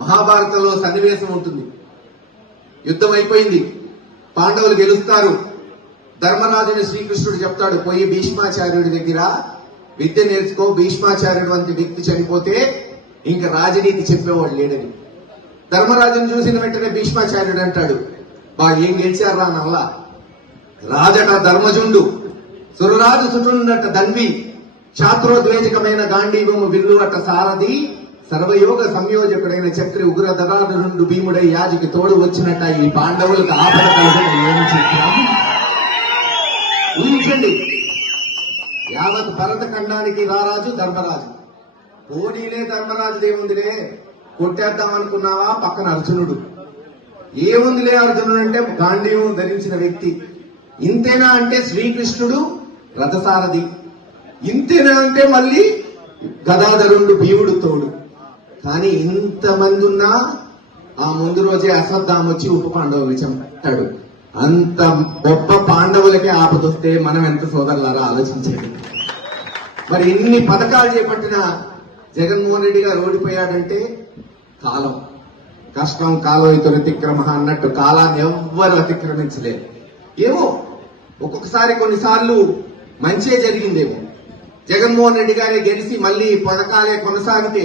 మహాభారతంలో సన్నివేశం ఉంటుంది. యుద్ధం అయిపోయింది, పాండవులు గెలుస్తారు. ధర్మరాజుని శ్రీకృష్ణుడు చెప్తాడు, పోయి భీష్మాచార్యుడి దగ్గర విద్య నేర్చుకో, భీష్మాచార్యుడు వంటి వ్యక్తి చనిపోతే ఇంక రాజనీతి చెప్పేవాడు లేడని. ధర్మరాజుని చూసిన వెంటనే భీష్మాచార్యుడు అంటాడు, వాళ్ళు ఏం గెలిచారా నల్లా, రాజట ధర్మజుండు, సురరాజు చుటుండట ధన్వి, శాస్త్రోద్వేజకమైన గాంధీవము విల్లువట సారథి, సర్వయోగ సంయోజకుడైన చక్రి ఉగ్ర ధరాధరుండు భీముడై యాజికి తోడు వచ్చినట్ట ఈ పాండవులకు ఆపద కలుగుని ఏమి చెప్పాము. ఊహించండి, యావత్ భరతఖండానికి రారాజు ధర్మరాజు. పోనీలే ధర్మరాజు ఏముందిలే, కొట్టేద్దాం అనుకున్నావా, పక్కన అర్జునుడు. ఏముందిలే అర్జునుడు అంటే గాంధీవం ధరించిన వ్యక్తి. ఇంతేనా అంటే శ్రీకృష్ణుడు రథసారథి. ఇంతేనా అంటే మళ్ళీ గదాధరుండు భీముడు తోడు. కానీ ఇంతమంది ఉన్నా ఆ ముందు రోజే అశ్వత్థామ వచ్చి ఉప పాండవులు చంపాడు. అంత గొప్ప పాండవులకే ఆపదొస్తే మనం ఎంత సోదరులారా ఆలోచించండి. మరి ఇన్ని పథకాలు చేపట్టిన జగన్మోహన్ రెడ్డి గారు ఓడిపోయాడంటే కాలం, కష్టం కాలం ఇతరు అతిక్రమ అన్నట్టు కాలాన్ని ఎవ్వరు అతిక్రమించలేరు. ఏమో ఒక్కొక్కసారి కొన్నిసార్లు మంచే జరిగిందేమో. జగన్మోహన్ రెడ్డి గారే గెలిచి మళ్ళీ పథకాలే కొనసాగితే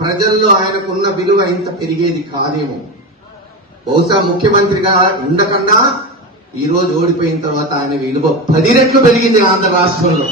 ప్రజల్లో ఆయనకున్న విలువ ఇంత పెరిగేది కాదేమో. బహుశా ముఖ్యమంత్రిగా ఉండకన్నా ఈ రోజు ఓడిపోయిన తర్వాత ఆయన విలువ 10 రెట్లు పెరిగింది ఆంధ్ర రాష్ట్రంలో.